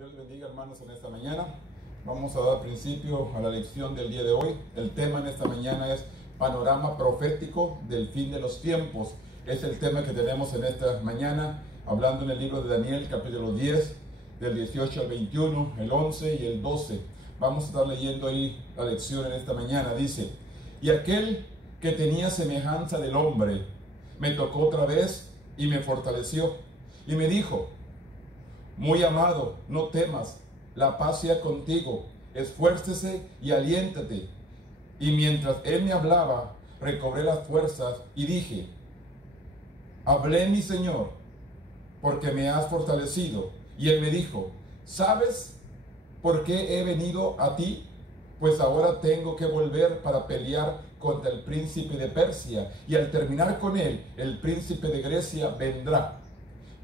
Dios les bendiga, hermanos, en esta mañana. Vamos a dar principio a la lección del día de hoy. El tema en esta mañana es panorama profético del fin de los tiempos. Es el tema que tenemos en esta mañana, hablando en el libro de Daniel, capítulo 10, del 18 al 21, el 11 y el 12. Vamos a estar leyendo ahí la lección en esta mañana. Dice: y aquel que tenía semejanza del hombre me tocó otra vez y me fortaleció y me dijo: muy amado, no temas, la paz sea contigo, esfuércese y aliéntate. Y mientras él me hablaba, recobré las fuerzas y dije: hablé, mi Señor, porque me has fortalecido. Y él me dijo: ¿sabes por qué he venido a ti? Pues ahora tengo que volver para pelear contra el príncipe de Persia, y al terminar con él, el príncipe de Grecia vendrá.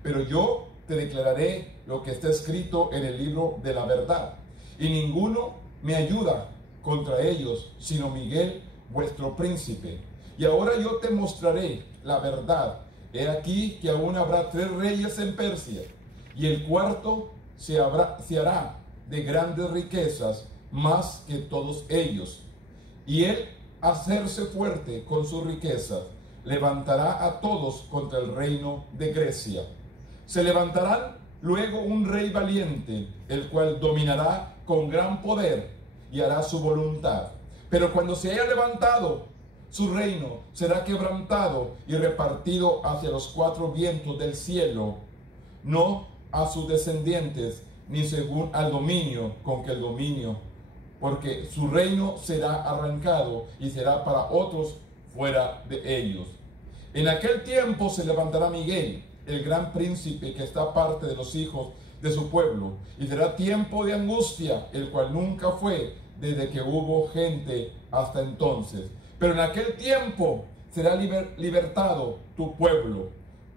Pero yo te declararé lo que está escrito en el libro de la verdad, y ninguno me ayuda contra ellos, sino Miguel, vuestro príncipe. Y ahora yo te mostraré la verdad. He aquí que aún habrá 3 reyes en Persia, y el cuarto se hará de grandes riquezas, más que todos ellos. Y él, hacerse fuerte con sus riquezas, levantará a todos contra el reino de Grecia. Se levantará luego un rey valiente, el cual dominará con gran poder y hará su voluntad. Pero cuando se haya levantado, su reino será quebrantado y repartido hacia los 4 vientos del cielo, no a sus descendientes, ni según al dominio con que el dominio, porque su reino será arrancado y será para otros fuera de ellos. En aquel tiempo se levantará Miguel, el gran príncipe que está aparte de los hijos de su pueblo, y será tiempo de angustia, el cual nunca fue desde que hubo gente hasta entonces. Pero en aquel tiempo será libertado tu pueblo,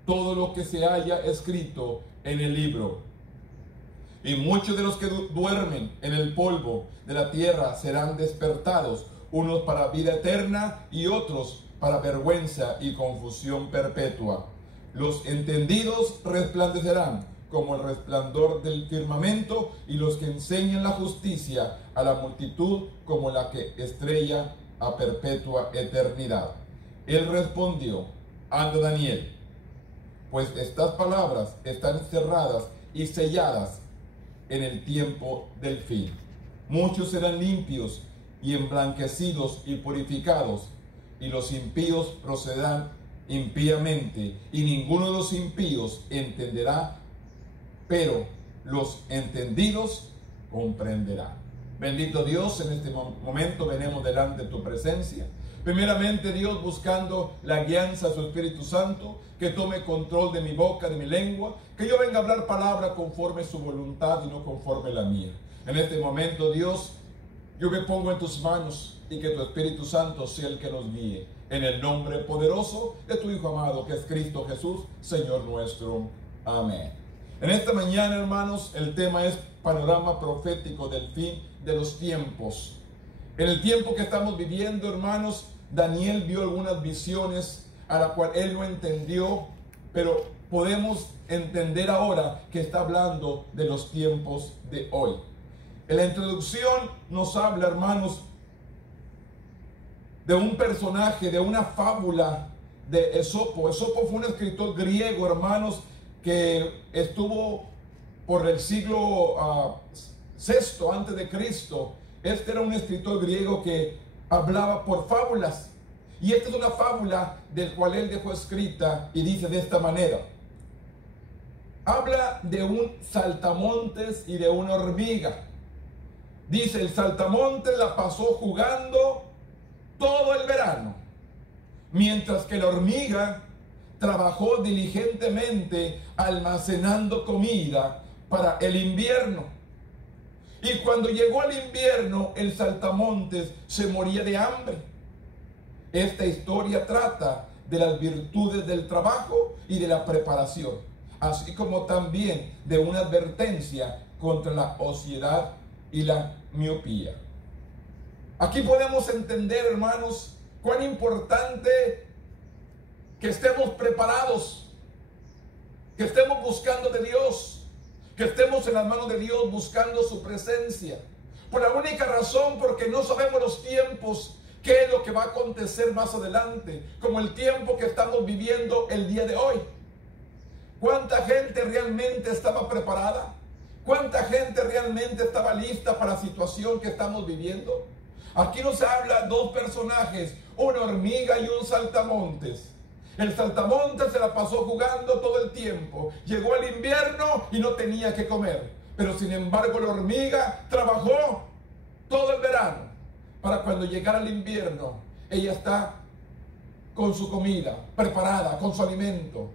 todo lo que se haya escrito en el libro. Y muchos de los que duermen en el polvo de la tierra serán despertados, unos para vida eterna y otros para vergüenza y confusión perpetua. Los entendidos resplandecerán como el resplandor del firmamento, y los que enseñan la justicia a la multitud como la que estrella a perpetua eternidad. Él respondió: anda, Daniel, pues estas palabras están cerradas y selladas en el tiempo del fin. Muchos serán limpios y emblanquecidos y purificados, y los impíos procederán impíamente, y ninguno de los impíos entenderá, pero los entendidos comprenderán. Bendito Dios, en este momento venimos delante de tu presencia. Primeramente, Dios, buscando la guianza de su Espíritu Santo, que tome control de mi boca, de mi lengua, que yo venga a hablar palabra conforme su voluntad y no conforme la mía. En este momento, Dios, yo me pongo en tus manos, y que tu Espíritu Santo sea el que nos guíe, en el nombre poderoso de tu Hijo amado, que es Cristo Jesús, Señor nuestro. Amén. En esta mañana, hermanos, el tema es panorama profético del fin de los tiempos. En el tiempo que estamos viviendo, hermanos, Daniel vio algunas visiones a las cuales él no entendió, pero podemos entender ahora que está hablando de los tiempos de hoy. En la introducción nos habla, hermanos, de un personaje, de una fábula de Esopo. Esopo fue un escritor griego, hermanos, que estuvo por el siglo VI antes de Cristo. Este era un escritor griego que hablaba por fábulas. Y esta es una fábula del cual él dejó escrita, y dice de esta manera. Habla de un saltamontes y de una hormiga. Dice: el saltamontes la pasó jugando todo el verano, mientras que la hormiga trabajó diligentemente almacenando comida para el invierno. Y cuando llegó el invierno, el saltamontes se moría de hambre. Esta historia trata de las virtudes del trabajo y de la preparación, así como también de una advertencia contra la ociedad y la miopía. Aquí podemos entender, hermanos, cuán importante que estemos preparados, que estemos buscando de Dios, que estemos en las manos de Dios buscando su presencia. Por la única razón, porque no sabemos los tiempos, qué es lo que va a acontecer más adelante, como el tiempo que estamos viviendo el día de hoy. ¿Cuánta gente realmente estaba preparada? ¿Cuánta gente realmente estaba lista para la situación que estamos viviendo? Aquí nos habla dos personajes, una hormiga y un saltamontes. El saltamontes se la pasó jugando todo el tiempo. Llegó el invierno y no tenía que comer. Pero sin embargo la hormiga trabajó todo el verano para cuando llegara el invierno, ella está con su comida, preparada, con su alimento.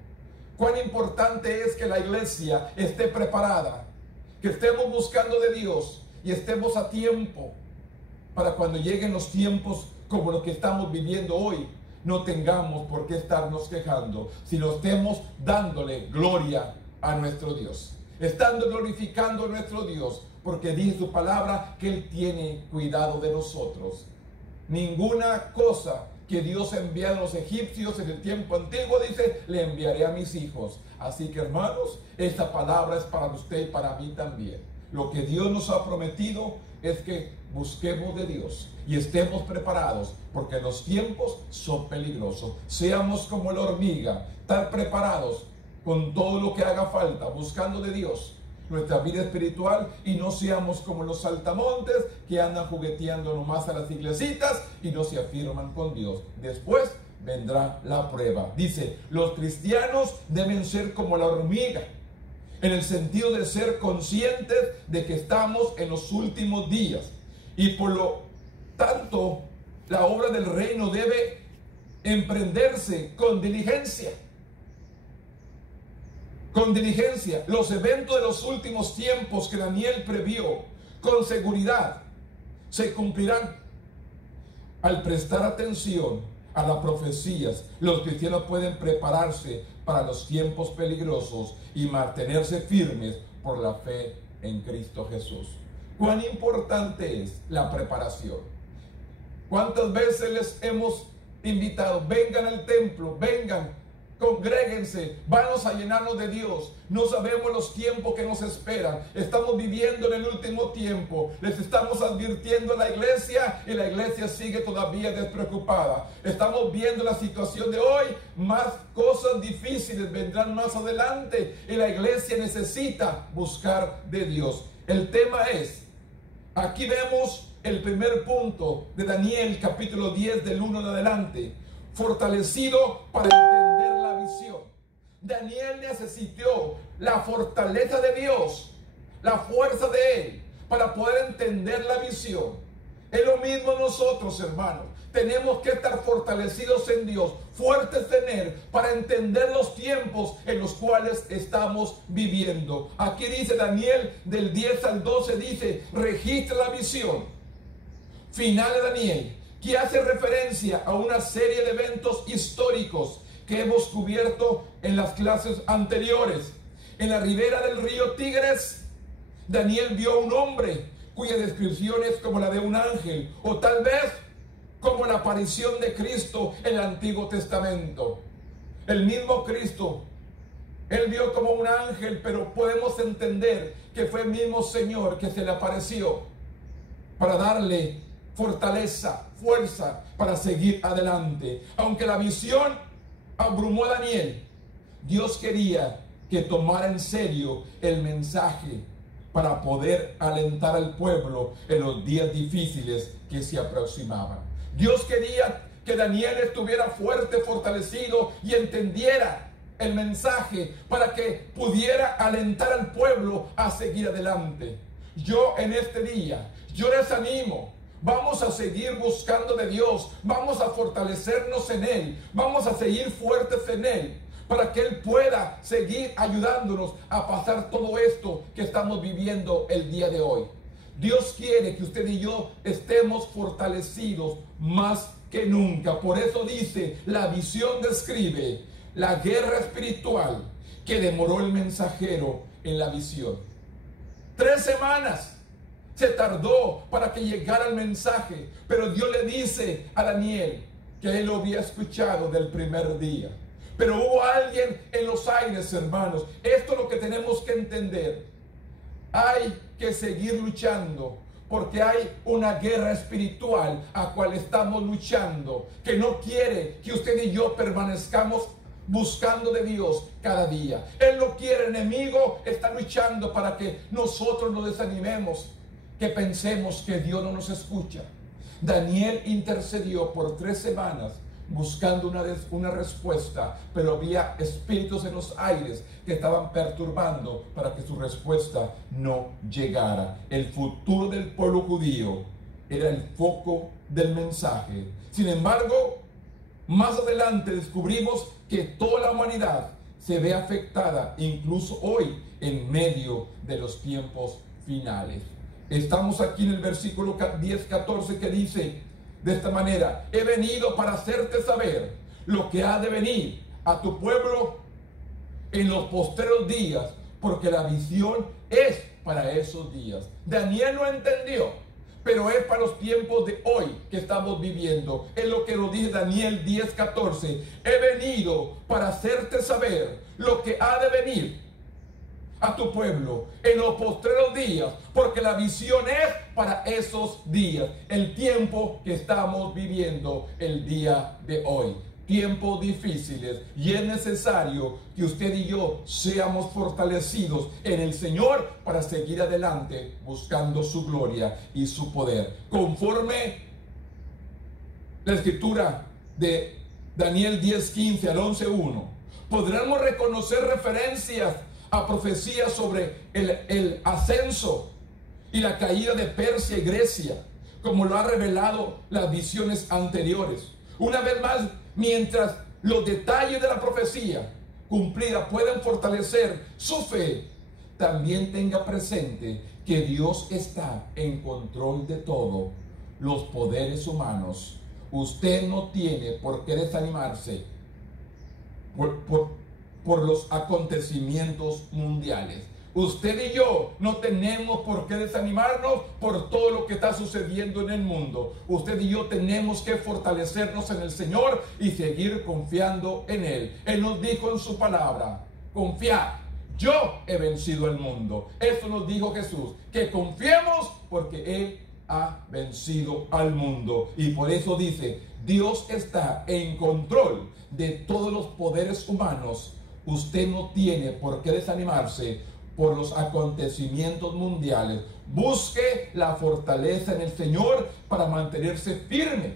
Cuán importante es que la iglesia esté preparada, que estemos buscando de Dios y estemos a tiempo para cuando lleguen los tiempos como los que estamos viviendo hoy, no tengamos por qué estarnos quejando, sino estemos dándole gloria a nuestro Dios, estando glorificando a nuestro Dios, porque dice su palabra que Él tiene cuidado de nosotros. Ninguna cosa que Dios envía a los egipcios en el tiempo antiguo, dice, le enviaré a mis hijos. Así que, hermanos, esta palabra es para usted y para mí también. Lo que Dios nos ha prometido es que busquemos de Dios y estemos preparados, porque los tiempos son peligrosos. Seamos como la hormiga, estar preparados con todo lo que haga falta, buscando de Dios nuestra vida espiritual, y no seamos como los saltamontes que andan jugueteando nomás a las iglesitas y no se afirman con Dios. Después vendrá la prueba. Dice, los cristianos deben ser como la hormiga, en el sentido de ser conscientes de que estamos en los últimos días, y por lo tanto la obra del reino debe emprenderse con diligencia. Con diligencia. Los eventos de los últimos tiempos que Daniel previó con seguridad se cumplirán. Al prestar atención a las profecías, los cristianos pueden prepararse para los tiempos peligrosos y mantenerse firmes por la fe en Cristo Jesús. Cuán importante es la preparación. ¿Cuántas veces les hemos invitado? Vengan al templo, vengan, congréguense, vamos a llenarnos de Dios. No sabemos los tiempos que nos esperan. Estamos viviendo en el último tiempo. Les estamos advirtiendo a la iglesia y la iglesia sigue todavía despreocupada. Estamos viendo la situación de hoy. Más cosas difíciles vendrán más adelante y la iglesia necesita buscar de Dios. El tema es, aquí vemos el primer punto de Daniel capítulo 10 del 1 en adelante. Fortalecido para entender la visión. Daniel necesitó la fortaleza de Dios, la fuerza de Él, para poder entender la visión. Es lo mismo nosotros, hermanos. Tenemos que estar fortalecidos en Dios, fuertes en Él, para entender los tiempos en los cuales estamos viviendo. Aquí dice Daniel, del 10 al 12, dice, registra la visión final de Daniel, que hace referencia a una serie de eventos históricos que hemos cubierto en las clases anteriores. En la ribera del río Tigres, Daniel vio a un hombre cuya descripción es como la de un ángel, o tal vez como la aparición de Cristo en el Antiguo Testamento. El mismo Cristo, él vio como un ángel, pero podemos entender que fue el mismo Señor que se le apareció para darle fortaleza, fuerza para seguir adelante. Aunque la visión abrumó a Daniel, Dios quería que tomara en serio el mensaje para poder alentar al pueblo en los días difíciles que se aproximaban. Dios quería que Daniel estuviera fuerte, fortalecido y entendiera el mensaje para que pudiera alentar al pueblo a seguir adelante. Yo en este día, yo les animo. Vamos a seguir buscando de Dios, vamos a fortalecernos en Él, vamos a seguir fuertes en Él, para que Él pueda seguir ayudándonos a pasar todo esto que estamos viviendo el día de hoy. Dios quiere que usted y yo estemos fortalecidos más que nunca. Por eso dice, la visión describe la guerra espiritual que demoró el mensajero en la visión. 3 semanas. Se tardó para que llegara el mensaje, pero Dios le dice a Daniel que él lo había escuchado del primer día. Pero hubo alguien en los aires, hermanos. Esto es lo que tenemos que entender. hay que seguir luchando, porque hay una guerra espiritual a cual estamos luchando, que no quiere que usted y yo permanezcamos buscando de Dios cada día. Él no quiere, el enemigo está luchando para que nosotros nos desanimemos, que pensemos que Dios no nos escucha. Daniel intercedió por 3 semanas buscando una respuesta, pero había espíritus en los aires que estaban perturbando para que su respuesta no llegara. El futuro del pueblo judío era el foco del mensaje. Sin embargo, más adelante descubrimos que toda la humanidad se ve afectada, incluso hoy, en medio de los tiempos finales. Estamos aquí en el versículo 10-14 que dice de esta manera: he venido para hacerte saber lo que ha de venir a tu pueblo en los postreros días, porque la visión es para esos días. Daniel lo entendió, pero es para los tiempos de hoy que estamos viviendo. Es lo que nos dice Daniel 10:14. He venido para hacerte saber lo que ha de venir a tu pueblo en los postreros días, porque la visión es para esos días, el tiempo que estamos viviendo el día de hoy. Tiempos difíciles, y es necesario que usted y yo seamos fortalecidos en el Señor para seguir adelante buscando su gloria y su poder. Conforme la escritura de Daniel 10:15 al 11:1, podremos reconocer referencias a profecías sobre el ascenso y la caída de Persia y Grecia, como lo ha revelado las visiones anteriores. Una vez más, mientras los detalles de la profecía cumplida pueden fortalecer su fe, también tenga presente que Dios está en control de todo los poderes humanos. Usted no tiene por qué desanimarse por los acontecimientos mundiales. Usted y yo no tenemos por qué desanimarnos por todo lo que está sucediendo en el mundo. Usted y yo tenemos que fortalecernos en el Señor y seguir confiando en Él. Él nos dijo en su palabra: confiad, yo he vencido al mundo. Eso nos dijo Jesús, que confiemos porque Él ha vencido al mundo. Y por eso dice: Dios está en control de todos los poderes humanos. Usted no tiene por qué desanimarse por los acontecimientos mundiales. Busque la fortaleza en el Señor para mantenerse firme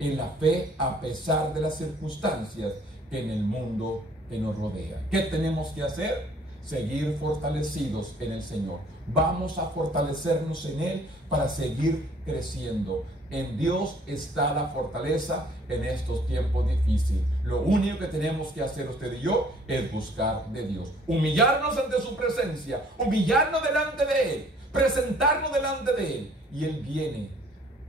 en la fe a pesar de las circunstancias en el mundo que nos rodea. ¿Qué tenemos que hacer? Seguir fortalecidos en el Señor. Vamos a fortalecernos en Él para seguir creciendo. En Dios está la fortaleza en estos tiempos difíciles. Lo único que tenemos que hacer usted y yo es buscar de Dios. Humillarnos ante su presencia, humillarnos delante de Él, presentarnos delante de Él. Y Él viene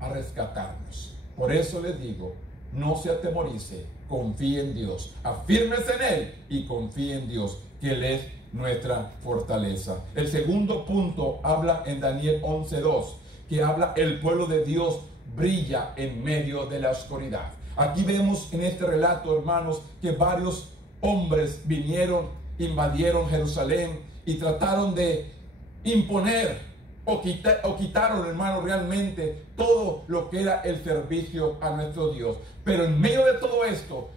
a rescatarnos. Por eso les digo, no se atemorice, confíe en Dios, afírmese en Él y confíe en Dios, que Él es nuestra fortaleza. El segundo punto habla en Daniel 11:2, que habla: el pueblo de Dios brilla en medio de la oscuridad. Aquí vemos en este relato, hermanos, que varios hombres vinieron, invadieron Jerusalén y trataron de imponer o quitaron, hermanos, realmente todo lo que era el servicio a nuestro Dios. Pero en medio de todo esto,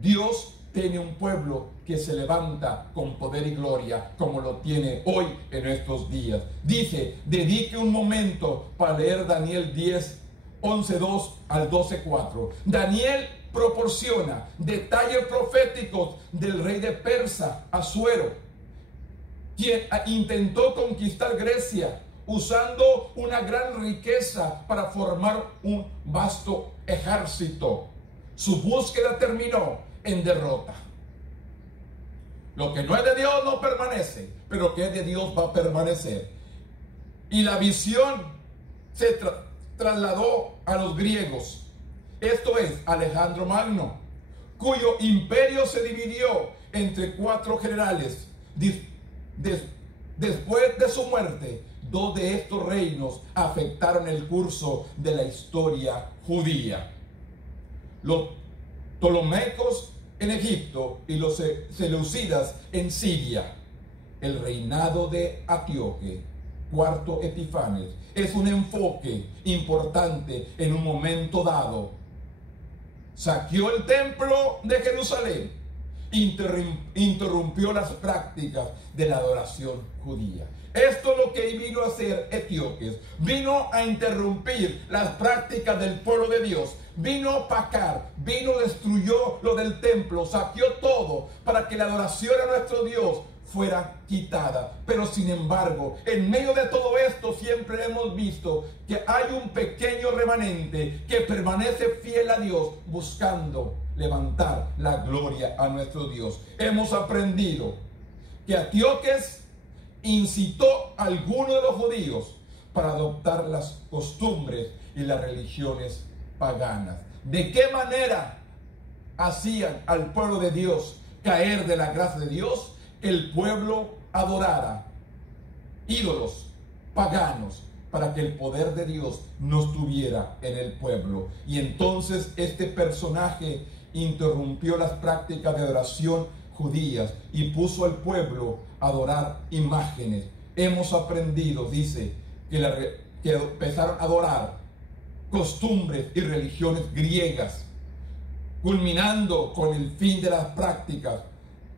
Dios tiene un pueblo que se levanta con poder y gloria, como lo tiene hoy en estos días. Dice: dedique un momento para leer Daniel 10:11:2 al 12:4. Daniel proporciona detalles proféticos del rey de Persia, Asuero, quien intentó conquistar Grecia usando una gran riqueza para formar un vasto ejército. Su búsqueda terminó en derrota. Lo que no es de Dios no permanece, pero lo que es de Dios va a permanecer. Y la visión se trasladó a los griegos. Esto es, Alejandro Magno, cuyo imperio se dividió entre 4 generales. Después de su muerte, 2 de estos reinos afectaron el curso de la historia judía: los Ptolomeicos en Egipto y los seleucidas en Siria. el reinado de Antíoco, cuarto Epifanes, es un enfoque importante en un momento dado. Saqueó el templo de Jerusalén, interrumpió las prácticas de la adoración judía. Esto es lo que vino a hacer Antíoco. Vino a interrumpir las prácticas del pueblo de Dios. Vino a opacar, destruyó lo del templo, saqueó todo para que la adoración a nuestro Dios fuera quitada. Pero sin embargo, en medio de todo esto siempre hemos visto que hay un pequeño remanente que permanece fiel a Dios, buscando levantar la gloria a nuestro Dios. Hemos aprendido que Antíoco incitó a algunos de los judíos para adoptar las costumbres y las religiones paganas. ¿De qué manera hacían al pueblo de Dios caer de la gracia de Dios? Que el pueblo adorara ídolos paganos para que el poder de Dios no estuviera en el pueblo. Y entonces este personaje interrumpió las prácticas de adoración judías y puso al pueblo a adorar imágenes. Hemos aprendido, dice, que empezaron a adorar costumbres y religiones griegas, culminando con el fin de las prácticas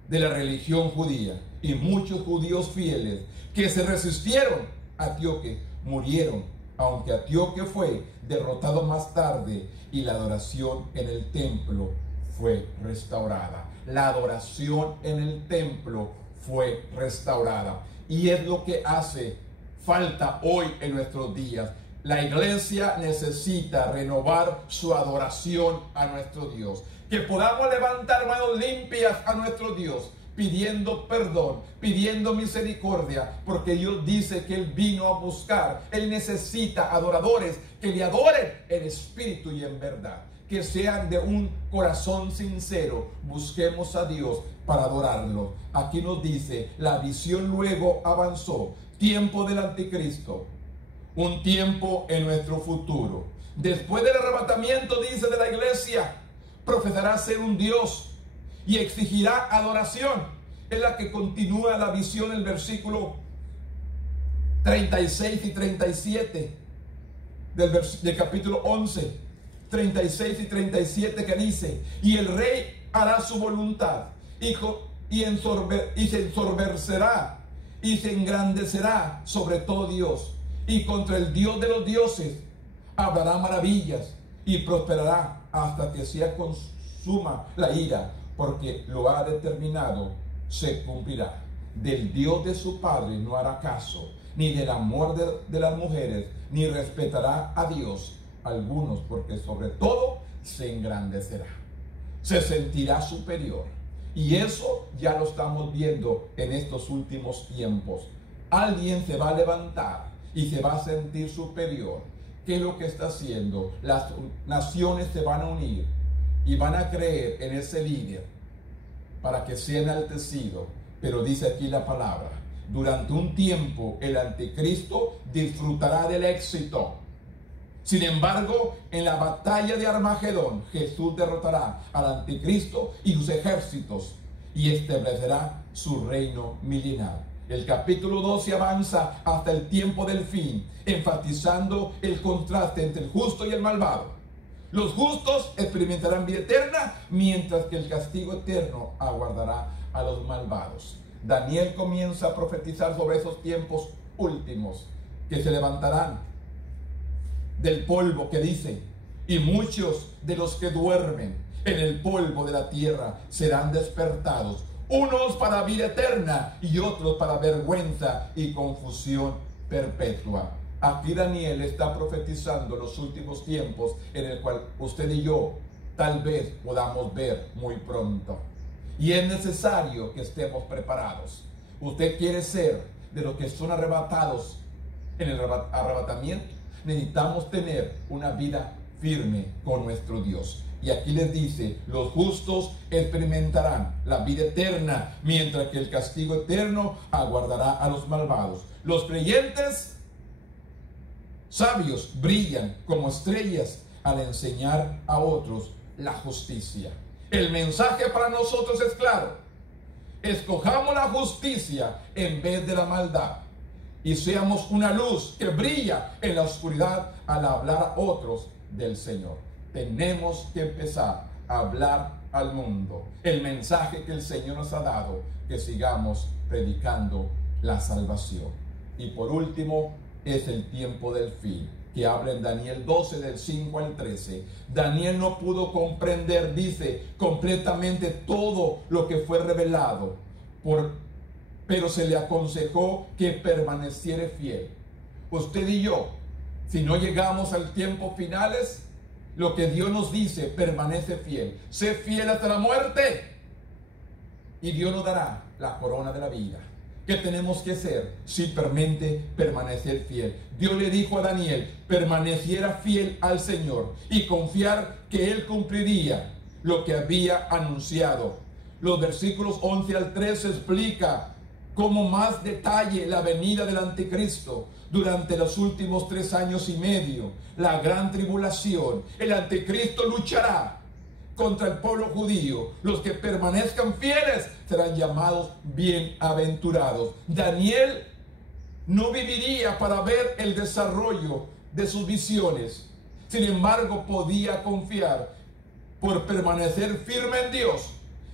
de la religión judía. Y muchos judíos fieles que se resistieron a Antíoco murieron, aunque Antíoco fue derrotado más tarde y la adoración en el templo fue restaurada. La adoración en el templo fue restaurada. Y es lo que hace falta hoy en nuestros días. La iglesia necesita renovar su adoración a nuestro Dios. Que podamos levantar manos limpias a nuestro Dios, pidiendo perdón, pidiendo misericordia, porque Dios dice que Él vino a buscar. Él necesita adoradores que le adoren en espíritu y en verdad. Que sean de un corazón sincero. Busquemos a Dios para adorarlo. Aquí nos dice, la visión luego avanzó. Tiempo del anticristo. Un tiempo en nuestro futuro. Después del arrebatamiento, dice, de la iglesia, profesará ser un Dios y exigirá adoración. Es la que continúa la visión, el versículo 36 y 37 del capítulo 11. 36 y 37 que dice, y el rey hará su voluntad y se ensorbercerá y se engrandecerá sobre todo Dios, y contra el Dios de los dioses hablará maravillas y prosperará hasta que sea consuma la ira, porque lo ha determinado, se cumplirá. Del Dios de su padre no hará caso, ni del amor de las mujeres, ni respetará a Dios algunos, porque sobre todo se engrandecerá, se sentirá superior. Y eso ya lo estamos viendo en estos últimos tiempos. Alguien se va a levantar y se va a sentir superior. ¿Qué es lo que está haciendo? Las naciones se van a unir y van a creer en ese líder para que sea enaltecido. Pero dice aquí la palabra, durante un tiempo el anticristo disfrutará del éxito. Sin embargo, en la batalla de Armagedón, Jesús derrotará al anticristo y sus ejércitos y establecerá su reino milenar. El capítulo 12 avanza hasta el tiempo del fin, enfatizando el contraste entre el justo y el malvado. Los justos experimentarán vida eterna, mientras que el castigo eterno aguardará a los malvados. Daniel comienza a profetizar sobre esos tiempos últimos que se levantarán del polvo, que dice, y muchos de los que duermen en el polvo de la tierra serán despertados, unos para vida eterna y otros para vergüenza y confusión perpetua. Aquí Daniel está profetizando los últimos tiempos en el cual usted y yo tal vez podamos ver muy pronto. Y es necesario que estemos preparados. Usted quiere ser de los que son arrebatados en el arrebatamiento. Necesitamos tener una vida firme con nuestro Dios. Y aquí les dice, los justos experimentarán la vida eterna, mientras que el castigo eterno aguardará a los malvados. Los creyentes sabios brillan como estrellas al enseñar a otros la justicia. El mensaje para nosotros es claro. escojamos la justicia en vez de la maldad y seamos una luz que brilla en la oscuridad al hablar a otros del Señor. Tenemos que empezar a hablar al mundo el mensaje que el Señor nos ha dado, que sigamos predicando la salvación. Y por último, es el tiempo del fin, que habla en Daniel 12 del 5 al 13. Daniel no pudo comprender, dice, completamente todo lo que fue revelado, pero se le aconsejó que permaneciera fiel. Usted y yo, si no llegamos al tiempo finales, lo que Dios nos dice, permanece fiel. Sé fiel hasta la muerte y Dios nos dará la corona de la vida. ¿Qué tenemos que hacer? Simplemente permanecer fiel. Dios le dijo a Daniel, permaneciera fiel al Señor y confiar que Él cumpliría lo que había anunciado. Los versículos 11 al 13 explica como más detalle la venida del anticristo durante los últimos 3 años y medio, la gran tribulación. El anticristo luchará contra el pueblo judío. Los que permanezcan fieles serán llamados bienaventurados. Daniel no viviría para ver el desarrollo de sus visiones. Sin embargo, podía confiar. Por permanecer firme en Dios,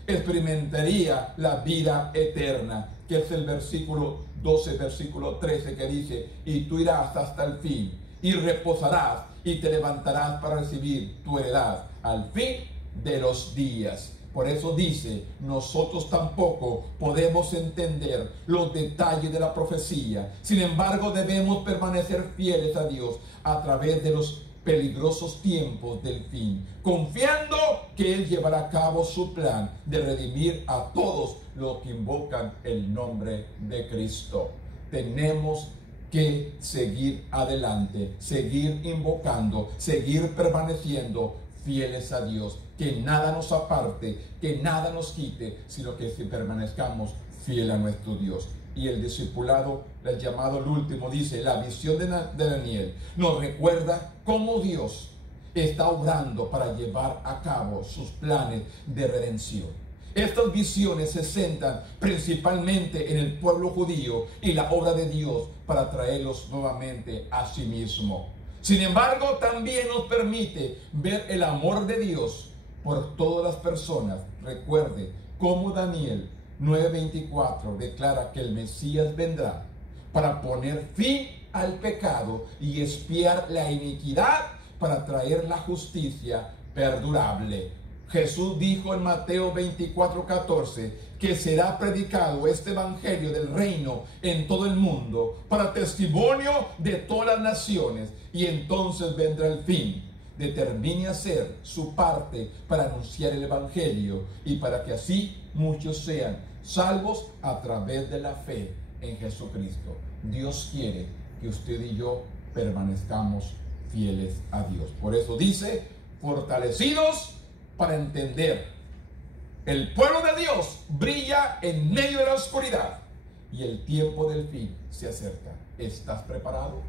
experimentaría la vida eterna, que es el versículo 12, versículo 13, que dice, y tú irás hasta el fin, y reposarás, y te levantarás para recibir tu heredad al fin de los días. Por eso dice, nosotros tampoco podemos entender los detalles de la profecía. Sin embargo, debemos permanecer fieles a Dios a través de los peligrosos tiempos del fin, confiando que Él llevará a cabo su plan de redimir a todos los que invocan el nombre de Cristo. Tenemos que seguir adelante, seguir invocando, seguir permaneciendo fieles a Dios, que nada nos aparte, que nada nos quite, sino que permanezcamos fieles a nuestro Dios. Y el discipulado, el llamado el último, dice, la visión de Daniel nos recuerda cómo Dios está obrando para llevar a cabo sus planes de redención. Estas visiones se centran principalmente en el pueblo judío y la obra de Dios para traerlos nuevamente a sí mismo. Sin embargo, también nos permite ver el amor de Dios por todas las personas. Recuerde cómo Daniel 9:24 declara que el Mesías vendrá para poner fin al pecado y expiar la iniquidad, para traer la justicia perdurable. Jesús dijo en Mateo 24:14 que será predicado este evangelio del reino en todo el mundo para testimonio de todas las naciones, y entonces vendrá el fin. Determine hacer su parte para anunciar el evangelio y para que así muchos sean salvos a través de la fe en Jesucristo. Dios quiere que usted y yo permanezcamos fieles a Dios. Por eso dice, fortalecidos para entender. El pueblo de Dios brilla en medio de la oscuridad y el tiempo del fin se acerca. ¿Estás preparado?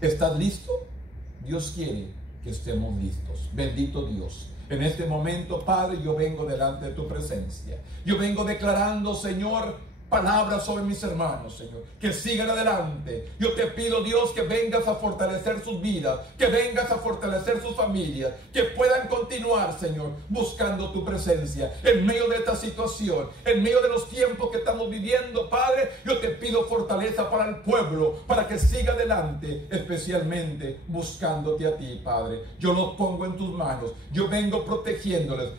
¿Estás listo? Dios quiere que estemos listos. Bendito Dios. En este momento, Padre, yo vengo delante de tu presencia. Yo vengo declarando, Señor, palabras sobre mis hermanos, Señor, que sigan adelante. Yo te pido, Dios, que vengas a fortalecer sus vidas, que vengas a fortalecer sus familias, que puedan continuar, Señor, buscando tu presencia en medio de esta situación, en medio de los tiempos que estamos viviendo. Padre, yo te pido fortaleza para el pueblo, para que siga adelante, especialmente buscándote a ti, Padre. Yo los pongo en tus manos. Yo vengo protegiéndoles.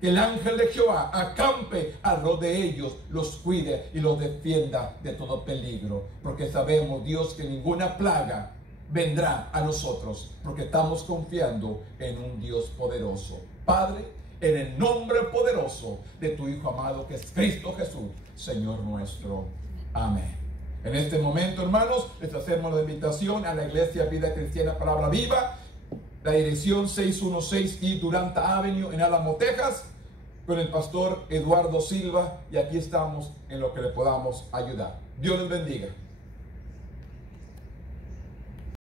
Que el ángel de Jehová acampe alrededor de ellos, los cuide y los defienda de todo peligro. Porque sabemos, Dios, que ninguna plaga vendrá a nosotros, porque estamos confiando en un Dios poderoso. Padre, en el nombre poderoso de tu Hijo amado, que es Cristo Jesús, Señor nuestro. Amén. En este momento, hermanos, les hacemos la invitación a la Iglesia Vida Cristiana Palabra Viva, la dirección 616 y Duranta Avenue en Álamo, Texas, con el pastor Eduardo Silva, y aquí estamos en lo que le podamos ayudar. Dios les bendiga.